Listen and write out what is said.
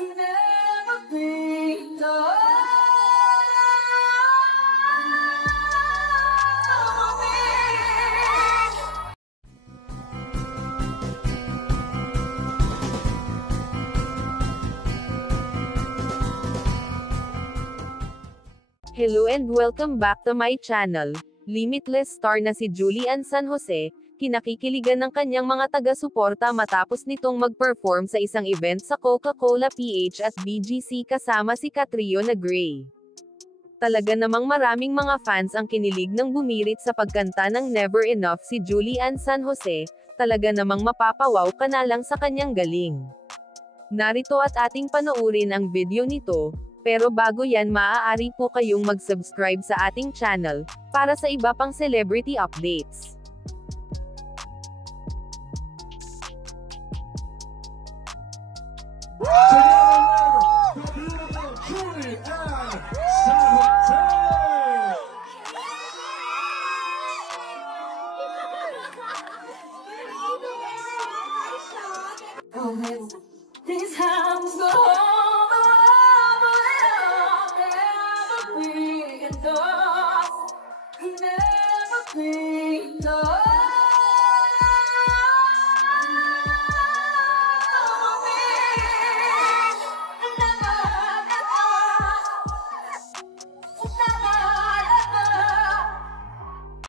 never be loved. Hello and welcome back to my channel. Limitless star na si Julian San Jose, kinakikiligan ng kanyang mga taga-suporta matapos nitong mag-perform sa isang event sa Coca-Cola PH at BGC kasama si Catriona Gray. Talaga namang maraming mga fans ang kinilig ng bumirit sa pagkanta ng Never Enough si Julian San Jose, talaga namang mapapawaw ka na lang sa kanyang galing. Narito at ating panoorin ang video nito. Pero bago yan, maaari po kayong mag-subscribe sa ating channel, para sa iba pang celebrity updates. This how